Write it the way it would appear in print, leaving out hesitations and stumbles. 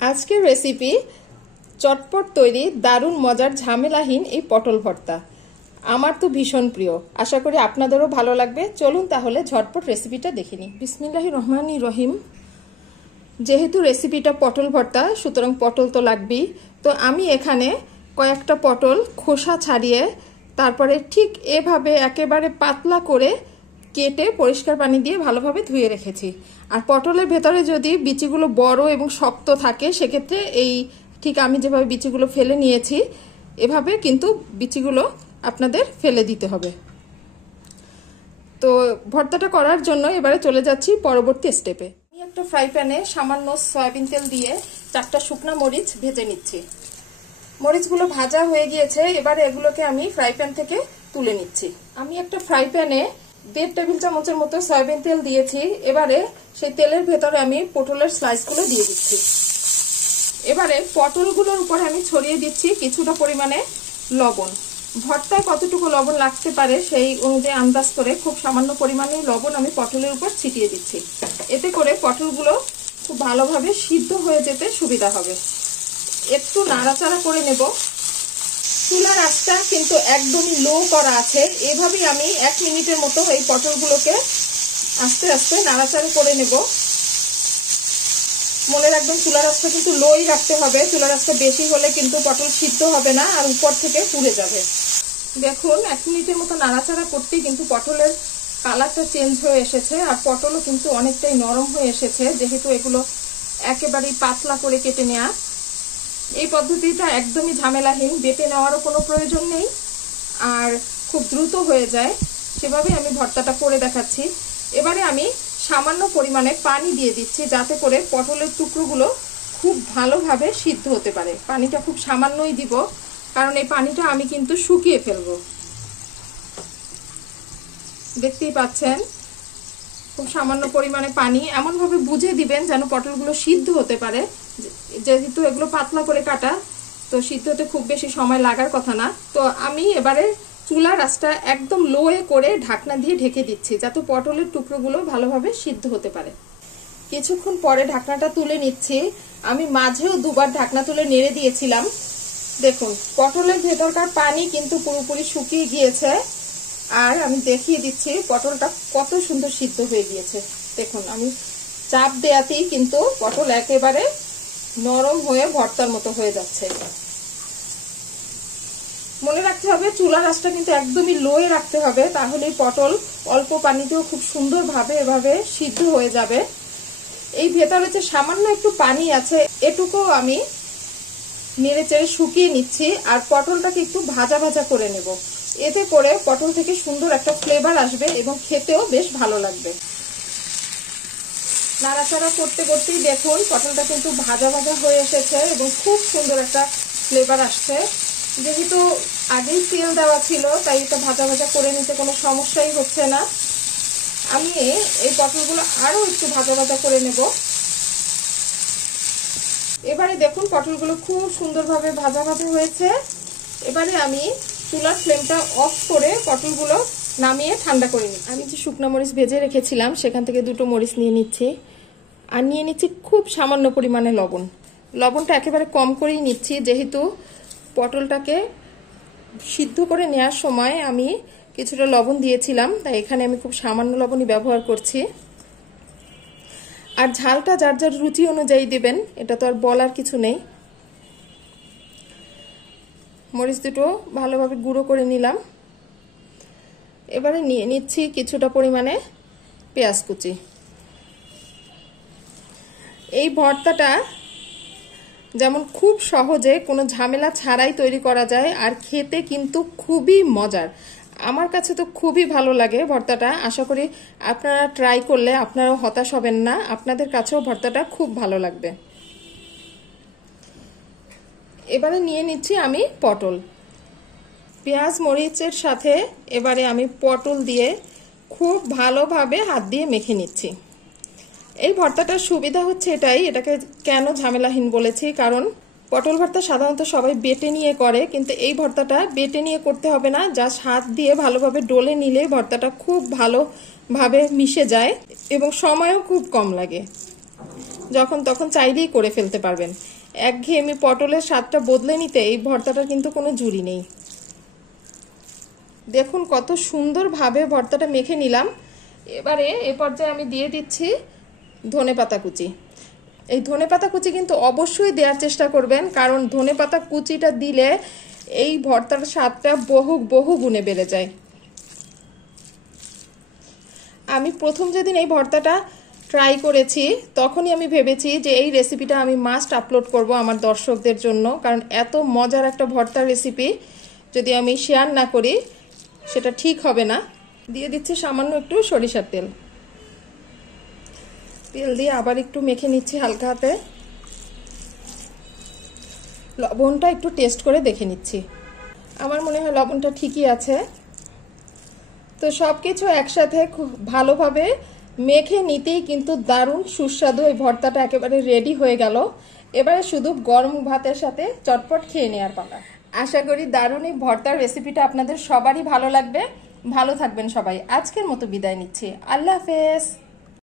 আজকের রেসিপি চটপট তৈরি দারুণ মজার ঝামেলাহীন এই পটল ভর্তা। আমার তো ভীষণ প্রিয়, আশা করি আপনাদেরও ভালো লাগবে। চলুন তাহলে ঝটপট রেসিপিটা দেখে নিই। বিসমিল্লাহির রহমানির রহিম। যেহেতু রেসিপিটা পটল ভর্তা, সুতরাং পটল তো লাগবেই। তো আমি এখানে কয়েকটা পটল খোসা ছাড়িয়ে তারপরে ঠিক এভাবে একেবারে পাতলা করে কেটে পরিষ্কার পানি দিয়ে ভালোভাবে ধুয়ে রেখেছি। আর পটলের ভেতরে যদি বিচিগুলো বড় এবং শক্ত থাকে, সেক্ষেত্রে এই ঠিক আমি যেভাবে বিচিগুলো ফেলে নিয়েছি এভাবে কিন্তু বিচিগুলো আপনাদের ফেলে দিতে হবে। তো ভর্তাটা করার জন্য এবারে চলে যাচ্ছি পরবর্তী স্টেপে। আমি একটা ফ্রাই প্যানে সামান্য সয়াবিন তেল দিয়ে 4টা শুকনো মরিচ ভেজে নিচ্ছি। মরিচগুলো ভাজা হয়ে গিয়েছে, এবারে এগুলোকে আমি ফ্রাই প্যান থেকে তুলে নিচ্ছি। আমি একটা ফ্রাই প্যানে 1.5 টেবিল চামচের মতো সয়াবিন তেল দিয়েছি। এবারে সেই তেলের ভেতরে আমি পটলের স্লাইসগুলো দিয়ে দিচ্ছি। এবারে পটলগুলোর উপরে আমি ছড়িয়ে দিচ্ছি কিছুটা পরিমাণে লবণ। ভর্তায় কতটুকু লবণ লাগতে পারে সেই অনুযায়ী আন্দাজ করে খুব সামান্য পরিমাণে লবণ আমি পটলের উপর ছিটিয়ে দিচ্ছি। এতে করে পটলগুলো খুব ভালোভাবে সিদ্ধ হয়ে যেতে সুবিধা হবে। একটু নাড়াচাড়া করে নেব। চুলার আঁচটা কিন্তু একদমই লো করা আছে। এভাবেই আমি 1 মিনিটের মতো এই পটলগুলোকে আস্তে আস্তে নাড়াচাড়া করে নেব। মনে রাখবেন চুলার আঁচটা কিন্তু লোই রাখতে হবে। চুলার আঁচটা বেশি হলে কিন্তু পটল সিদ্ধ হবে না আর উপর থেকে পুড়ে যাবে। দেখুন 1 মিনিটের মতো নাড়াচাড়া করতেই কিন্তু পটলের কালারটা চেঞ্জ হয়ে এসেছে আর পটলও কিন্তু অনেকটাই নরম হয়ে এসেছে, যেহেতু এগুলো একেবারেই পাতলা করে কেটে নেওয়া। এই পদ্ধতিটা একদমই ঝামেলাহীন, বেটে নেওয়ারও কোনো প্রয়োজন নেই আর খুব দ্রুত হয়ে যায়। সেভাবে আমি ভর্তাটা করে দেখাচ্ছি। এবারে আমি সামান্য পরিমাণে পানি দিয়ে দিচ্ছি, যাতে করে পটলের টুকরোগুলো খুব ভালোভাবে সিদ্ধ হতে পারে। পানিটা খুব সামান্যই দিব, কারণ এই পানিটা আমি কিন্তু শুকিয়ে ফেলবো। দেখতেই পাচ্ছেন খুব সামান্য পরিমাণে পানি। এমনভাবে বুঝে দিবেন যেন পটলগুলো সিদ্ধ হতে পারে। যেহেতু এগুলো পাতলা করে কাটা, তো সিদ্ধ হতে খুব বেশি সময় লাগার কথা না। তো আমি এবারে চুলার আঁচটা একদম লোয়ে করে ঢাকনা দিয়ে ঢেকে দিচ্ছি, যাতে পটলের টুকরোগুলো ভালোভাবে সিদ্ধ হতে পারে। কিছুক্ষণ পরে ঢাকনাটা তুলে নিচ্ছি। আমি মাঝেও 2বার ঢাকনা তুলে নেড়ে দিয়েছিলাম। দেখুন পটলের ভেতরকার পানি কিন্তু পুরোপুরি শুকিয়ে গিয়েছে আর আমি দেখিয়ে দিচ্ছি পটলটা কত সুন্দর সিদ্ধ হয়ে গিয়েছে। দেখুন আমি চাপ দেয়াতেই কিন্তু পটল একেবারে নরম হয়ে ভর্তার মতো হয়ে যাচ্ছে। মনে রাখতে হবে চুলার আঁচটা কিন্তু একদমই লোয়ে রাখতে হবে, তাহলেই পটল অল্প পানিতেও খুব সুন্দরভাবে এভাবে সিদ্ধ হয়ে যাবে। এই ভেতরে যে সামান্য একটু পানি আছে, এটুকু আমি নেড়ে চেড়ে শুকিয়ে নিচ্ছি আর পটলটাকে একটু ভাজা ভাজা করে নেব। এতে করে পটল থেকে সুন্দর একটা ফ্লেভার আসবে এবং খেতেও বেশ ভালো লাগবে। নাড়াচাড়া করতে করতেই দেখুন পটলটা কিন্তু ভাজা ভাজা হয়ে এসেছে এবং খুব সুন্দর একটা ফ্লেভার আসছে। যেহেতু আগেই তেল দেওয়া ছিল, তাই এটা ভাজা ভাজা করে নিতে কোনো সমস্যাই হচ্ছে না। আমি এই পটলগুলো আরো একটু ভাজা ভাজা করে নেব। এবারে দেখুন পটলগুলো খুব সুন্দরভাবে ভাজা ভাজা হয়েছে। এবারে আমি চুলার ফ্লেমটা অফ করে পটলগুলো নামিয়ে ঠান্ডা করে নিই। আমি যে শুকনো মরিচ ভেজে রেখেছিলাম সেখান থেকে 2টো মরিচ নিয়ে নিচ্ছি আর নিয়ে নিচ্ছি খুব সামান্য পরিমাণে লবণ। লবণটা একেবারে কম করেই নিচ্ছি, যেহেতু পটলটাকে সিদ্ধ করে নেওয়ার সময় আমি কিছুটা লবণ দিয়েছিলাম, তাই এখানে আমি খুব সামান্য লবণই ব্যবহার করছি। আর ঝালটা যার যার রুচি অনুযায়ী দেবেন, এটা তো আর বলার কিছু নেই। মরিচ দুটো ভালোভাবে গুঁড়ো করে নিলাম। এবারে নিয়ে নিচ্ছি কিছুটা পরিমাণে পেঁয়াজ কুচি। এই ভর্তাটা যেমন খুব সহজে কোনো ঝামেলা ছাড়াই তৈরি করা যায় আর খেতে কিন্তু খুবই মজার। আমার কাছে তো খুবই ভালো লাগে ভর্তাটা। আশা করি আপনারা ট্রাই করলে আপনারাও হতাশ হবেন না, আপনাদের কাছেও ভর্তাটা খুব ভালো লাগবে। এবারে নিয়ে নিচ্ছি আমি পটল। পেঁয়াজ মরিচের সাথে এবারে আমি পটল দিয়ে খুব ভালোভাবে হাত দিয়ে মেখে নিচ্ছি। এই ভর্তাটার সুবিধা হচ্ছে এটাকে কেন ঝামেলাহীন বলেছি, কারণ পটল ভর্তা সাধারণত সবাই বেটে নিয়ে করে, কিন্তু এই ভর্তাটা বেটে নিয়ে করতে হবে না। জাস্ট হাত দিয়ে ভালোভাবে ডলে নিলে ভর্তাটা খুব ভালোভাবে মিশে যায় এবং সময়ও খুব কম লাগে। যখন তখন চাইলেই করে ফেলতে পারবেন। একঘেয়েমি পটলের স্বাদটা বদলে নিতে এই ভর্তাটার কিন্তু কোনো জুড়ি নেই। দেখুন কত সুন্দরভাবে ভর্তাটা মেখে নিলাম। এবারে এ পর্যায়ে আমি দিয়ে দিচ্ছি ধনেপাতা কুচি। এই ধনেপাতা কুচি কিন্তু অবশ্যই দেওয়ার চেষ্টা করবেন, কারণ ধনেপাতা কুচিটা দিলে এই ভর্তার স্বাদটা বহু গুণে বেড়ে যায়। আমি প্রথম যেদিন এই ভর্তাটা ট্রাই করেছি তখনই আমি ভেবেছি যে এই রেসিপিটা আমি মাস্ট আপলোড করব আমার দর্শকদের জন্য, কারণ এত মজার একটা ভর্তার রেসিপি যদি আমি শেয়ার না করি সেটা ঠিক হবে না। দিয়ে দিচ্ছি সামান্য একটু সরিষার তেল। তেল দিয়ে আবার একটু মেখে নিচ্ছি হালকা হাতে। লবণটা একটু টেস্ট করে দেখে নিচ্ছি। আমার মনে হয় লবণটা ঠিকই আছে। তো সব কিছু একসাথে খুব ভালোভাবে মেখে নিতেই কিন্তু দারুণ সুস্বাদু এই ভর্তাটা একেবারে রেডি হয়ে গেল। এবারে শুধু গরম ভাতের সাথে চটপট খেয়ে নেওয়ার পালা। আশা করি দারুণ এই ভর্তার রেসিপিটা আপনাদের সবারই ভালো লাগবে। ভালো থাকবেন সবাই। আজকের মতো বিদায় নিচ্ছি। আল্লাহ হাফেজ।